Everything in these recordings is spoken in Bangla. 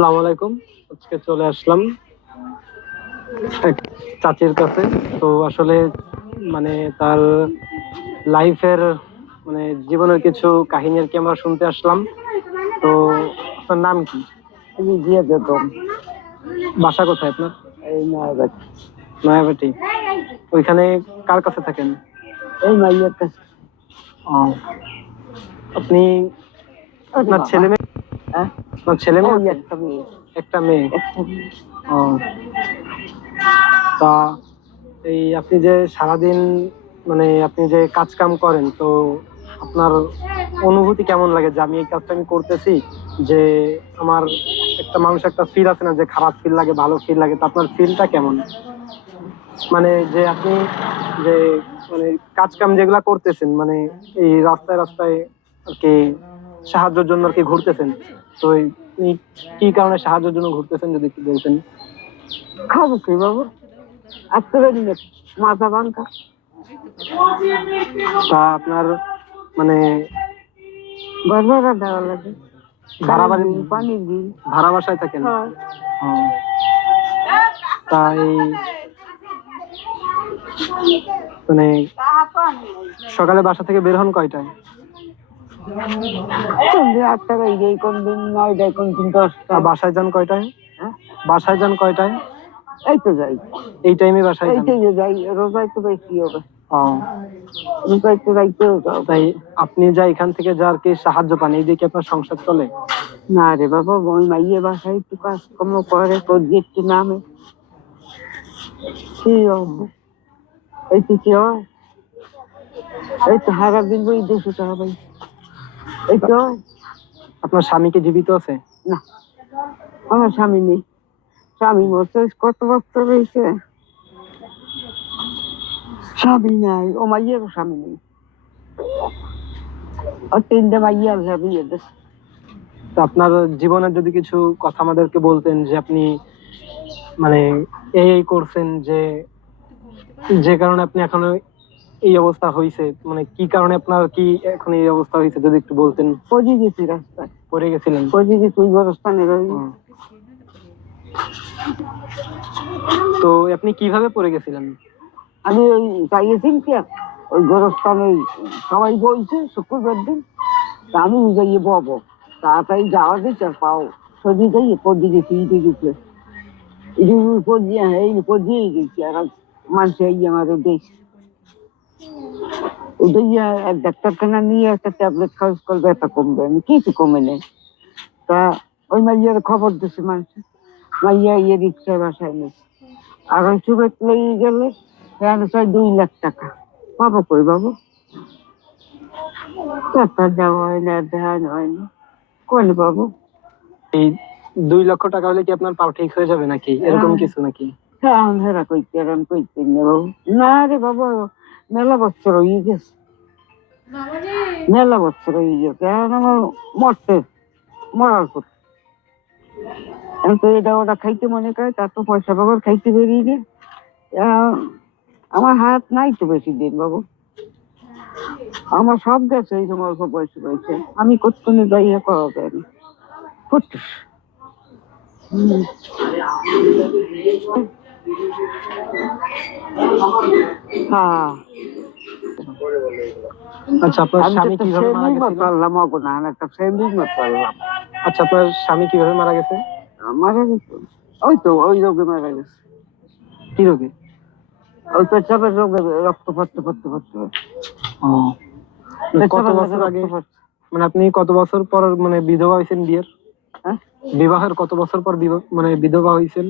আসসালামু আলাইকুম। আজকে চলে আসলাম এক চাচির কাছে। তো আসলে মানে তার লাইফের জীবনের কিছু কাহিনী আর কি আমরা শুনতে আসলাম। তো আপনার নাম কি? আমি দিয়ে বেগম। বাসা কোথায় আপনার? এই নয়াবাদ। নয়াবাটি। ওইখানে কার কাছে থাকেন? এই মাইয়ের কাছে। ও, আপনি ওরে আপনার বাবা। ছেলে মেয়ে? হ্যাঁ, আপনার ছেলে মেয়ে ওই আছে? একটা মেয়ে। একটা মেয়ে। একটা মেয়ে। ও, তা এই আপনি যে সারাদিন আপনি যে কাজ কাম করেন, তো আপনার অনুভূতি কেমন লাগে যে আমি এই কাজটা আমি করতেছি, যে আমার একটা মানুষ একটা ফিল আছে না, যে খারাপ ফিল লাগে ভালো ফিল লাগে, তো আপনার ফিলটা কেমন? যে আপনি যে কাজ কাম যেগুলা করতেছেন, এই রাস্তায় রাস্তায় আর কি সাহায্যের জন্য আর কি ঘুরতেছেন, তো এই কি কারণে সাহায্যের জন্য ঘুরতেছেন যদি একটু বলতেন। খাবো কি বাবু? আসতে পারি না, মাথা ভাঙা। তা আপনার মানে ঘর ভাড়া দেওয়া লাগে, ভাড়া কারেন্ট বাড়ি, বিল, পানি বিল। ভাড়া বাসায় থাকেন? হ্যাঁ। ও, তা এই মানে সকালে বাসা থেকে বের হন কয়টায়? কোন দিন 8টা বাজে, কোন দিন 9টায়, কোন দিন 10টা। আর বাসায় যান কয়টায়? হ্যাঁ, বাসায় যান কয়টায়? এই তো যাই, এই টাইমে বাসায় এই যান? তো যাই। রোজায় তো বেশি হবে, ও, রোজায় তো যাইতেও যাও। তাই আপনি যা এখান থেকে যা আর কি সাহায্য পান, এই দিকে আপনার সংসার চলে? না রে বাবা, ওই মাইয়ে বাসায় একটু কাজকর্ম করে, কর্জি একটু নামে। কি হবে? এই তো কি হয়? এই তো হারা দিন বই 200 টাকা পাই। এই তো হয়? আপনার স্বামী কি জীবিত আছে? না, আমার স্বামী নেই। স্বামী মরতে কত বছর হয়েছে, স্বামী নাই। ও মাইয়েরও স্বামী নেই। আর 3টে মাইয়ার স্বামী এদের। তো আপনার জীবনের যদি কিছু কথা আমাদেরকে বলতেন, যে আপনি মানে এই করছেন, যে যে কারণে আপনি এখনো এই অবস্থা হয়েছে, কি কারণে আপনার কি এখন এই অবস্থা হয়েছে, যদি একটু বলতেন। পড়ে গেছি রাস্তায়, পড়ে গেছিলেন? পড়ে গেছি ওই গোরস্থানে রই। তো আপনি কিভাবে পড়ে গেছিলেন? আমি ওই যাইয়েছি কি, ওই গোরস্থানে সবাই বলছে শুক্রবার দিন, তা আমি যাইয়ে ববো, তাড়াতাড়ি যাওয়া দিচ্ছে আর পাও সজি যাইয়ে পড়ে গেছি। ইটে গেছে, ইটে পড়িয়ে, এই পড়িয়েই গেছি। আর মানুষে এই আমার দেশ উঠে এক ডাক্তারখানা নিয়ে একটা ট্যাবলেট খাওয়াজ করবে, ব্যথা কমবে। আমি কিছু কমে নেই। তা ওই মাইয়ার খবর দিছে মানুষ, মাইয়া ইয়ে রিক্সায় বাসায় নিচ্ছে। আর ওই সুবেত লেগে গেলে সেখানে চাই 2 লাখ টাকা। পাবো কই বাবু? টাকা দেওয়া হয় না, দেওয়া হয় না, কোন বাবু? এই 2 লক্ষ টাকা হলে কি আপনার পাও ঠিক হয়ে যাবে নাকি, এরকম কিছু নাকি? হ্যাঁ, হেরা কইতে এরম কইতে না বাবু। না রে বাবু, মেলা বছর হয়ে গেছে, মেলা বছর হয়ে গেছে। এখন আমার মরতে, মরার পর এখন তো এটা ওটা খাইতে মনে করে, তার তো পয়সা পাবার খাইতে বেরিয়ে গে। আমার হাত নাই তো বেশি দিন বাবু, আমার সব গেছে এই সময় অল্প বয়সে বয়সে। আমি কোথাও যাই করা যায় না, করছিস। হ্যাঁ, আচ্ছা, আপনার আমি তো স্বামী একটা কিভাবে মারা ফ্যামিলি গেছিল? মতো আনলাম, অগো না, একটা ফ্যামিলি মতো আনলাম। আচ্ছা, আপনার স্বামী কিভাবে মারা গেছে? মারা গেছে ওই তো ওই রোগে মারা গেছে। কি রোগে? ওই পেচ্ছাপের রোগে, রক্ত পড়তে পড়তে পড়তে ও, কত পেচ্ছাপের লাগে বছর রক্ত আগে, পড়ছে। আপনি কত বছর পর বিধবা হয়েছেন বিয়ের? হ্যাঁ, বিবাহের কত বছর পর বিধবা হয়েছেন?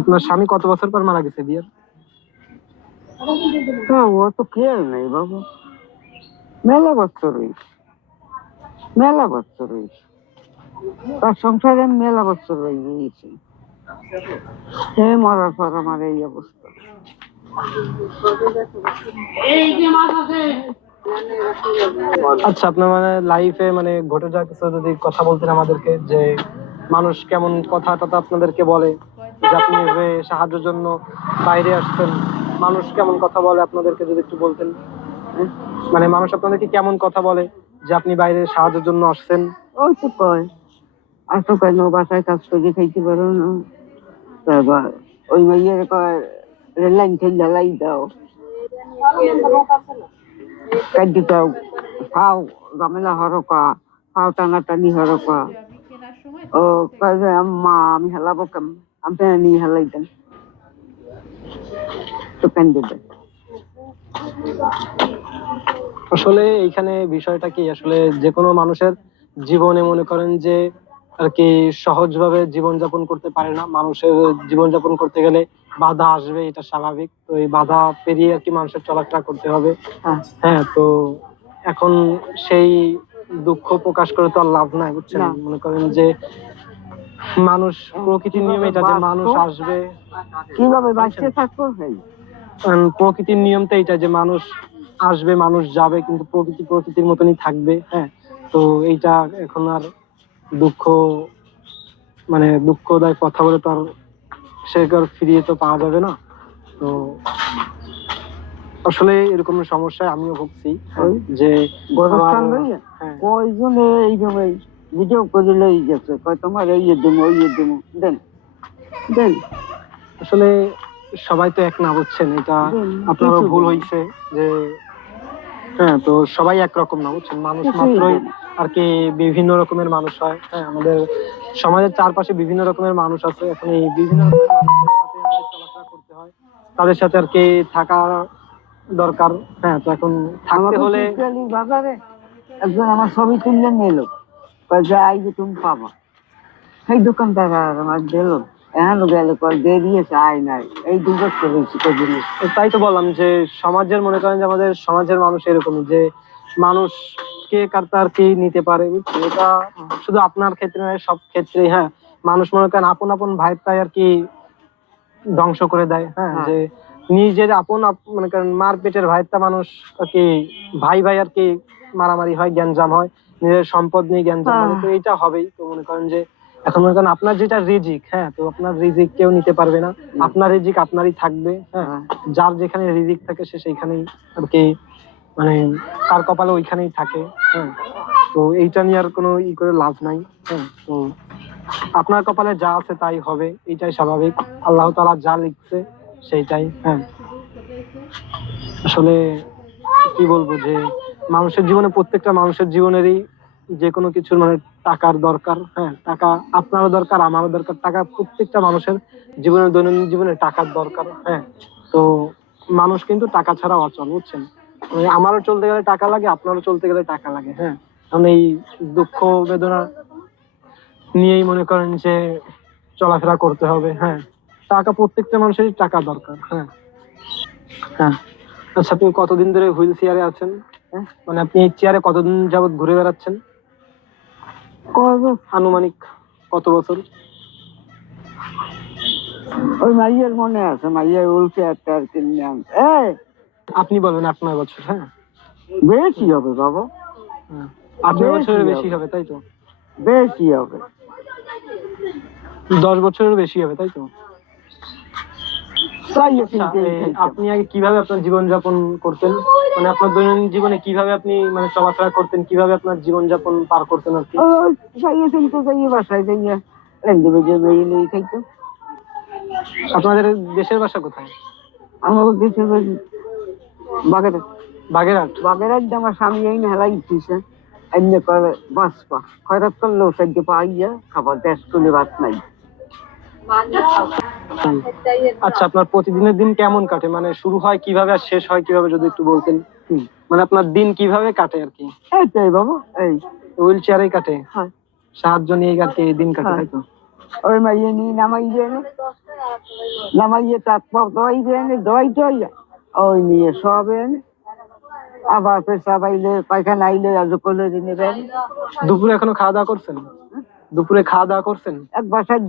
আপনার স্বামী কত বছর পর মারা গেছে বিয়ের? ও তো খেয়াল নেই বাবু, মেলা বছর হয়েছে, মেলা বছর হয়েছে। তার সংসারে মেলা বছর হয়ে গিয়েছে। সে মরার পর আমার এই অবস্থা। আচ্ছা, আপনার লাইফে ঘটে যাওয়া কিছু যদি কথা বলতেন আমাদেরকে, যে মানুষ কেমন কথা টথা আপনাদেরকে বলে, যে আপনি এভাবে সাহায্যের জন্য বাইরে আসছেন, মানুষ কেমন কথা বলে আপনাদেরকে যদি একটু বলতেন। মানুষ আপনাদেরকে কেমন কথা বলে যে আপনি বাইরে সাহায্যের জন্য আসছেন? ওই তো কয় আসো কেন, বাসায় কাজ করে খাইতে পারো না? তারপর ওই মাইয়ের কয় রেল লাইন থেকে জ্বালাই দাও, কাটি দাও, খাও, ঝামেলা হরকা, খাও টানাটানি হরকা। ও কয় যে আম্মা আমি হেলাবো কেমন, আপনি নিয়ে হেলাই দেন, তো কান্দে দেন। আসলে এইখানে বিষয়টা কি, আসলে যে কোনো মানুষের জীবনে মনে করেন যে আর কি সহজভাবে জীবনযাপন করতে পারে না। মানুষের জীবনযাপন করতে গেলে বাধা আসবে, এটা স্বাভাবিক। তো এই বাধা পেরিয়ে আর কি মানুষের চলাফেরা করতে হবে। হ্যাঁ, হ্যাঁ, তো এখন সেই দুঃখ প্রকাশ করে তো আর লাভ নাই, বুঝছেন। না। মনে করেন যে মানুষ, প্রকৃতির নিয়ম কিভাবে এটা যে মানুষ বাঁচবো, আসবে, কিভাবে বুঝছেন। বাঁচতে থাকবো, সেই প্রকৃতির নিয়মটা এটা যে মানুষ আসবে মানুষ যাবে, কিন্তু প্রকৃতি প্রকৃতির মতনই থাকবে। হ্যাঁ, তো এইটা এখন আর দুঃখ, মানে দুঃখদায়ক কথা বলে তো আর সে আর ফিরিয়ে তো পাওয়া যাবে না। তো আসলে এরকম সমস্যায় আমিও ভুগছি। হ্যাঁ, ওই যে আমার, গোরস্থান লইয়া হ্যাঁ কয়জনে এইভাবে ভিডিও করে লই গেছে, কয় তোমার এই দেবো ওই দেবো, দেন দেন আসলে সবাই তো এক না, বুঝছেন। এটা দেন, আপনারও কিছু ভুল দেন, হয়েছে যে, হ্যাঁ, তো সবাই একরকম না, বুঝছেন। মানুষ কিছুই মাত্রই দেন। আর কি বিভিন্ন রকমের মানুষ হয়। হ্যাঁ, আমাদের সমাজের চারপাশে বিভিন্ন রকমের মানুষ আছে। এখন এই বিভিন্ন রকমের মানুষের সাথে আমাদের চলাফেরা করতে হয়, তাদের সাথে আর কি থাকা দরকার। হ্যাঁ, তো এখন থাকতে আমাকে হলে, চিত্রালির বাজারে একজন আমার ছবি তুললে নিল, কয় যে আই যে তুমি পাবা, সেই দোকানদার আর আমার দিল, এখন গেল কয় বেরিয়েছে আয় নাই, এই 2 বছর হয়েছে কদিন। তাই তো বললাম যে সমাজের, মনে করেন যে আমাদের সমাজের মানুষ এরকমই, যে মানুষ কে কার তার কি নিতে পারে, বুঝছেন। এটা শুধু আপনার ক্ষেত্রে নয়, সব ক্ষেত্রেই। হ্যাঁ, মানুষ মনে করেন আপন আপন ভাইটাই আর কি ধ্বংস করে দেয়। হ্যাঁ, হ্যাঁ, যে নিজের আপন মনে করেন মার পেটের ভাইটা মানুষ আর কি, ভাই ভাই আর কি মারামারি হয়, গ্যাঞ্জাম হয়, নিজের সম্পদ নিয়ে গ্যাঞ্জাম হয়। তো এইটা হবেই। তো মনে করেন যে এখন মনে করেন আপনার যেটা রিজিক, হ্যাঁ, তো আপনার রিজিক কেউ নিতে পারবে না। আপনার রিজিক আপনারই থাকবে। হ্যাঁ, যার যেখানে রিজিক থাকে সে সেইখানেই আর কি, মানে তার কপালে ওইখানেই থাকে। হ্যাঁ, তো এইটা নিয়ে আর কোনো করে লাভ নাই। হ্যাঁ, তো আপনার কপালে যা আছে তাই হবে, এটাই স্বাভাবিক। আল্লাহ তাআলা যা লিখছে সেইটাই। হ্যাঁ, আসলে কি বলবো, যে মানুষের জীবনে, প্রত্যেকটা মানুষের জীবনেরই যে কোনো কিছুর মানে টাকার দরকার। হ্যাঁ, টাকা আপনারও দরকার, আমারও দরকার। টাকা প্রত্যেকটা মানুষের জীবনে, দৈনন্দিন জীবনে টাকার দরকার। হ্যাঁ, তো মানুষ কিন্তু টাকা ছাড়া অচল, বুঝছেন। মানে আমারও চলতে গেলে টাকা লাগে, আপনারও চলতে গেলে টাকা লাগে। হ্যাঁ, কারণ এই দুঃখ বেদনা নিয়েই মনে করেন যে চলাফেরা করতে হবে। হ্যাঁ, টাকা প্রত্যেকটা মানুষেরই টাকা দরকার। হ্যাঁ, হ্যাঁ। আচ্ছা, আপনি কতদিন ধরে হুইল চেয়ারে আছেন? হ্যাঁ, মানে আপনি এই চেয়ারে কতদিন যাবত ঘুরে বেড়াচ্ছেন? করবো। আনুমানিক কত বছর? ওই মাইয়ের মনে আছে, মাইয়ের উল্টে একটা আর কিনে আনছে। আপনি বলবেন 8-9 বছর। হ্যাঁ, বেশি হবে বাবা, হ্যাঁ, 8-9 বছরের বেশি হবে, হবে, তাই তো? বেশি হবে। 10 বছরের বেশি হবে, তাই তো? তাই আচ্ছা, চিনতেই খাইতাম। আপনি আগে কিভাবে আপনার জীবনযাপন করতেন? মানে আপনার দৈনন্দিন জীবনে কিভাবে আপনি মানে চলাফেরা করতেন, কিভাবে আপনার জীবনযাপন পার করতেন আর কি? ওই যাইয়ে চিনতে যাইয়ে বাসায় যাইয়া রেন্দে বেজে মেয়ে নিয়ে খাইতাম। আপনাদের দেশের বাসা কোথায়? আমার দেশে বাগের বাগেরহাট? বাগেরহাট আমার স্বামী এই হেলাই দিছে, এমনি করে বাঁচবা খয়রাত করলেও সাহায্য পাইয়া খাবার, দেশ তুলে ভাত নাই। হুম। আচ্ছা, আপনার প্রতিদিনের দিন কেমন কাটে? মানে শুরু হয় কিভাবে আর শেষ হয় কিভাবে, যদি একটু বলতেন। মানে আপনার দিন কিভাবে কাটে আর কি? এইটাই বাবু, এই হুইল চেয়ারেই কাটে? হয়, সাহায্য নিয়ে আর কি দিন কাটে, তাই তো? ওই মাইয়ে নিয়ে নামাইবে না, নামাইয়ে তারপর দোয়াইবে না, দোয়াই দোয়াইয়া ওই নিয়ে সব এনে আবার পেশাব আইলে পায়খানা আইলে আজ করে নেবেন। দুপুরে এখনো খাওয়া দাওয়া করছেন? দুপুরে খাওয়া দাওয়া করছেন? এক বাসায়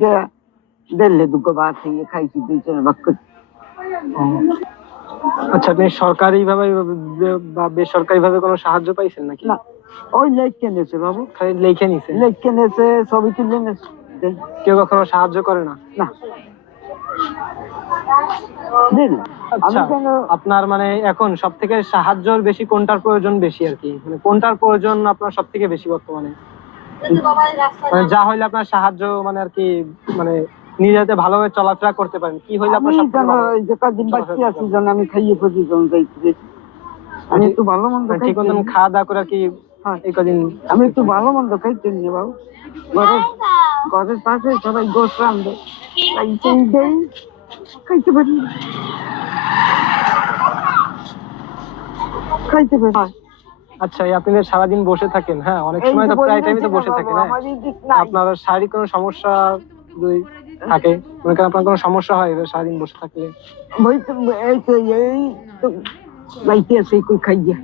দিলে দুটো ভাত খেয়ে খাইছি, 2 জনে ভাগ করে। আচ্ছা, আপনি সরকারি ভাবে বা বেসরকারি ভাবে কোনো সাহায্য পাইছেন নাকি? না, ওই লেখ কেনেছে বাবু, খালি লেখে নিছে? লেখ কেনেছে, ছবি তুলে নেছে। কেউ কখনো সাহায্য করে না? না, দিন আমি আচ্ছা, কেন, আপনার মানে এখন সব থেকে সাহায্যর বেশি কোনটার প্রয়োজন বেশি আর কি, মানে কোনটার প্রয়োজন আপনার সব থেকে বেশি বর্তমানে? মানে যা হইলে আপনার সাহায্য মানে আর কি, মানে নিজে যাতে ভালোভাবে চলাফেরা করতে পারেন, কি হইলে আমি আপনার সবথেকে যেন ভালো ওই যে কদিন চলাফেরা বাকি করতে আছি পারেন? যেন আমি খাইয়ে খুঁজি যেন যাইতে যেতে। আমি একটু ভালো মন্দ মানে ঠিক খাইতে মতন খাওয়া দাওয়া করে আর কি হ্যাঁ, এই কদিন আমি একটু ভালো মন্দ খাইতে নিয়ে বাবু। ঘরের ঘরের পাশে সবাই গোস রান্ধে, তাই সেই দেই খাইতে পারি, খাইতে পারি। আচ্ছা, এই আপনি যে সারাদিন বসে থাকেন, হ্যাঁ অনেক এই সময় যে তো বই প্রায় টাইমই রয়েছে তো না বসে বাবু, থাকেন, হ্যাঁ। আমার এই দিক নাই। আপনার শারীরিক কোনো সমস্যা যদি থাকে, মনে করেন আপনার কোনো সমস্যা হয় এবার সারাদিন বসে থাকলে? বই তো এই তো এই তো লাইতে আছে কই খাইয়া,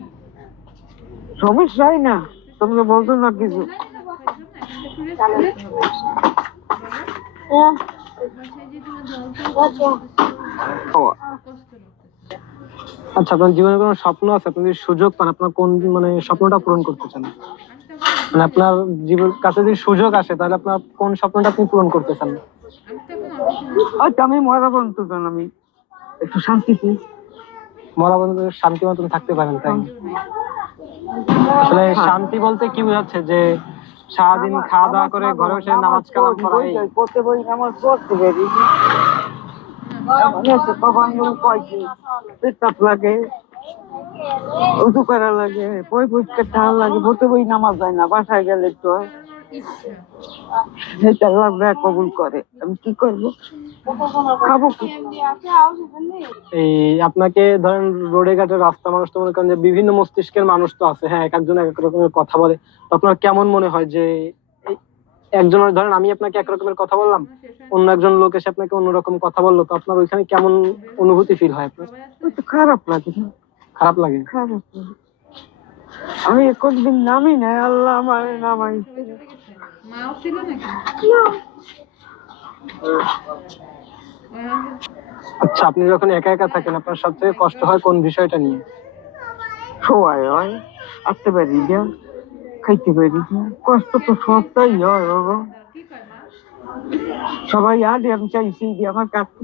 সমস্যা হয় না, তোমরা বলতো না কিছু। আচ্ছা, আপনার জীবনে কোনো স্বপ্ন আছে? আপনি যদি সুযোগ পান, আপনার কোন মানে স্বপ্নটা পূরণ করতে চান? মানে আপনার জীবন কাছে যদি সুযোগ আসে, তাহলে আপনার কোন স্বপ্নটা আপনি পূরণ করতে চান? আচ্ছা আমি মরা বলতো কেন, আমি একটু শান্তি পাই। মরা বন্ধু শান্তি মতন থাকতে পারেন, তাই? আসলে শান্তি বলতে কি বোঝাচ্ছে? যে সারাদিন খাওয়া দাওয়া করে ঘরে বসে নামাজ কালাম করা, এই? পড়তে বই নামাজ পড়তে পারি, কখন কয় কি পেট লাগে, উঁচু করা লাগে, বই পরিষ্কার ঠান্ডা লাগে, পড়তে বই নামাজ যায় না, বাসায় গেলে তো হয়। সেটা লাগবে কবুল করে, আমি কি করবো, খাবো কি? এই আপনাকে ধরেন রোডে ঘাটে রাস্তা মানুষ তো মনে করেন যে বিভিন্ন মস্তিষ্কের মানুষ তো আছে, হ্যাঁ, এক একজন এক এক রকমের কথা বলে। তো আপনার কেমন মনে হয় যে এই একজনের, ধরেন আমি আপনাকে এক রকমের কথা বললাম, অন্য একজন লোক এসে আপনাকে অন্যরকম কথা বললো, তো আপনার ওইখানে কেমন অনুভূতি ফিল হয় আপনার? ওই তো খারাপ লাগে, খারাপ লাগে? খারাপ লাগে। আমি কোনদিন নামি না, আল্লাহ আমার নামাই। আচ্ছা, আপনি যখন একা একা থাকেন, আপনার সবথেকে কষ্ট হয় কোন বিষয়টা নিয়ে? সবাই হয়, আসতে পারি না, খাইতে পারি না, কষ্ট তো সবটাই হয় বাবা। সবাই আগে আমি চাইছি যে আমার কাছে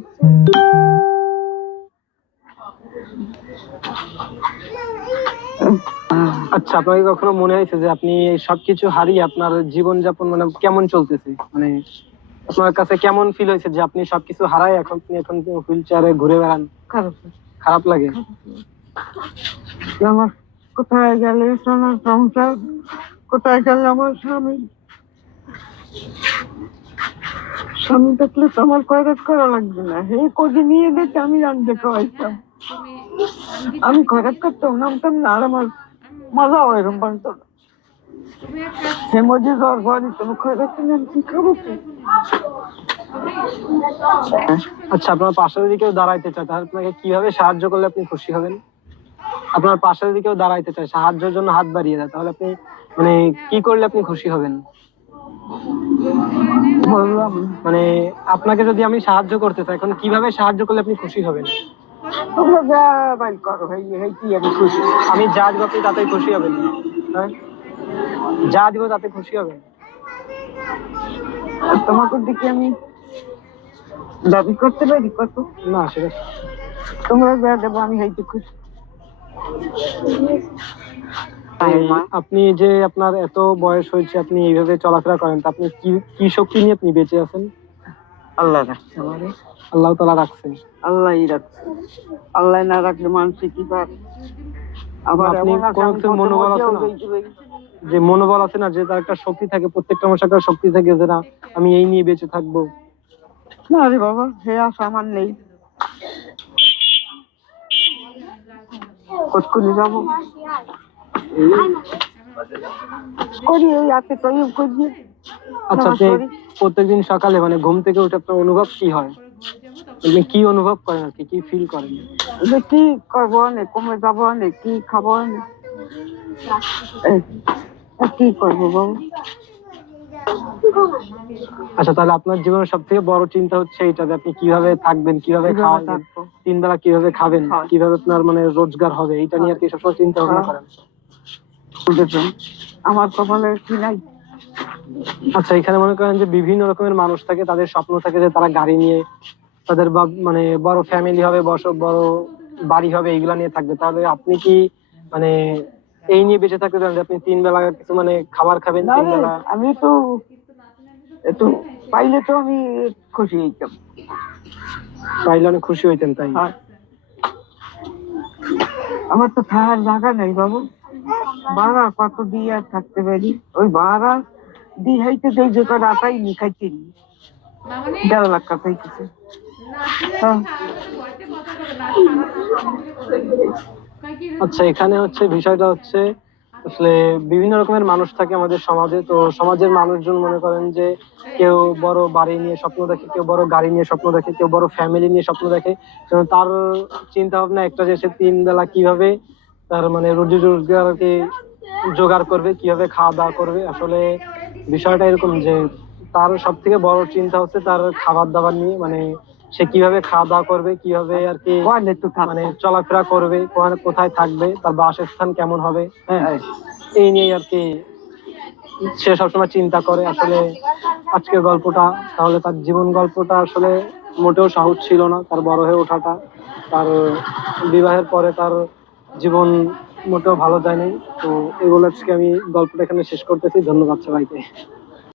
আচ্ছা, আপনার কি কখনো মনে হয়েছে যে আপনি এই সবকিছু হারিয়ে আপনার জীবনযাপন মানে কেমন চলতেছে, মানে আপনার কাছে কেমন ফিল হয়েছে যে আপনি সবকিছু হারাই এখন হুইল চেয়ারে ঘুরে বেড়ান? খারাপ খারাপ লাগে? আমার কোথায় গেলে সোনার সংসার, কোথায় গেলে আমার স্বামী, স্বামী থাকলে তো আমার খয়রাত করা লাগবে না, হে কোজি নিয়ে দেখে আমি রান্ধতে খাওয়াইতাম, আমি খয়রাত করতাম নামতাম না, আর আমার মজাও এরকম বানতো না। হে মজি জ্বর ঘরে তুমি খয়রাত নিয়ে কি খাবো কি? আচ্ছা, আপনার পাশে যদি কেউ দাঁড়াইতে চায়, তাহলে আপনাকে কিভাবে সাহায্য করলে আপনি খুশি হবেন? আপনার পাশে যদি কেউ দাঁড়াইতে চায়, সাহায্যের জন্য হাত বাড়িয়ে দেয়, তাহলে আপনি মানে কি করলে আপনি খুশি হবেন? বললাম মানে আপনাকে যদি আমি সাহায্য করতে চাই, এখন কিভাবে সাহায্য করলে আপনি খুশি হবেন? তোমরা যা বাইর করো, হেই কি আমি খুশি। আমি যা দিব আপনি তাতেই খুশি হবেন? হ্যাঁ, যা দিব তাতে খুশি হবেন? আর তোমাকে দিকে আমি দাবি করতে পারি কত? না, সেটা তোমরা যা দেবো আমি হেইতে খুশি। এই আপনি যে আপনার এত বয়স হয়েছে, আপনি এইভাবে চলাফেরা করেন, তা আপনি কি কি শক্তি নিয়ে আপনি বেঁচে আছেন? আল্লাহ রাখছে আমারে, আল্লাহ তাআলা রাখছেন। আল্লাহই রাখছে, আল্লাহ না রাখলে মানুষ কি পারে। আবার আপনি এমন আছে কোন আমি একটা মনোবল আছে না, যে মনোবল আছে না, যে তার একটা শক্তি থাকে, প্রত্যেকটা মানুষের একটা শক্তি থাকে যে না আমি এই নিয়ে বেঁচে থাকবো। না রে বাবা, হে আশা আমার নেই, কতক্ষণে যাবো করি এই হাতে তৈব করি। আচ্ছা, আপনি প্রত্যেকদিন সকালে মানে ঘুম থেকে উঠে আপনার অনুভব কি হয়? আপনি কি অনুভব করেন আর কি, কি ফিল করেন? যে কি করবো নে, কমে যাবো নে, কি খাবো নে, কি করবো বাবু। আচ্ছা, তাহলে আপনার জীবনের সব থেকে বড় চিন্তা হচ্ছে এইটা, যে আপনি কিভাবে থাকবেন, কিভাবে খাওয়াবেন, 3 বেলা কিভাবে খাবেন, কিভাবে আপনার মানে রোজগার হবে, এটা নিয়ে আর কি সবসময় চিন্তা ভাবনা করেন? আমার কপালে কি নাই। আচ্ছা, এখানে মনে করেন যে বিভিন্ন রকমের মানুষ থাকে, তাদের স্বপ্ন থাকে যে তারা গাড়ি নিয়ে, তাদের মানে বড় ফ্যামিলি হবে, বড় বাড়ি হবে, এইগুলা নিয়ে থাকবে। তাহলে আপনি কি মানে এই নিয়ে বেঁচে থাকতে চান যে আপনি 3 বেলা কিছু মানে খাবার খাবেন না 3 বেলা? আমি তো একটু পাইলে তো আমি খুশি হইতাম। পাইলে অনেক খুশি হইতেন, তাই? আর আমার তো থাকার জায়গা নেই বাবু, ভাড়া কত দিয়ে আর থাকতে পারি? ওই ভাড়া দিয়ে হাইতে দেই যে কটা আটাই নি খাইতে নি 1.5 লাখ টাকা হইতেছে। হ্যাঁ। আচ্ছা, এখানে হচ্ছে বিষয়টা হচ্ছে আসলে বিভিন্ন রকমের মানুষ থাকে আমাদের সমাজে। তো সমাজের মানুষজন মনে করেন যে কেউ বড় বাড়ি নিয়ে স্বপ্ন দেখে, কেউ বড় গাড়ি নিয়ে স্বপ্ন দেখে, কেউ বড় ফ্যামিলি নিয়ে স্বপ্ন দেখে। কিন্তু তার চিন্তা ভাবনা একটা, যে সে 3 বেলা কিভাবে তার মানে রুজি রোজগারকে জোগাড় করবে, কিভাবে খাওয়া দাওয়া করবে। আসলে বিষয়টা এরকম যে তার সব থেকে বড় চিন্তা হচ্ছে তার খাবার দাবার নিয়ে, মানে সে কিভাবে খাওয়া দাওয়া করবে, কিভাবে আর কি কয়নে তো মানে থাকতো। চলাফেরা করবে, কোথায় থাকবে, তার বাসস্থান কেমন হবে, হ্যাঁ, এই নিয়ে আর কি সে সবসময় চিন্তা করে। আসলে আজকের গল্পটা, তাহলে তার জীবন গল্পটা আসলে মোটেও সহজ ছিল না, তার বড় হয়ে ওঠাটা, তার বিবাহের পরে তার জীবন মোটেও ভালো যায়নি। তো এগুলো আজকে আমি গল্পটা এখানে শেষ করতেছি। ধন্যবাদ সবাইকে।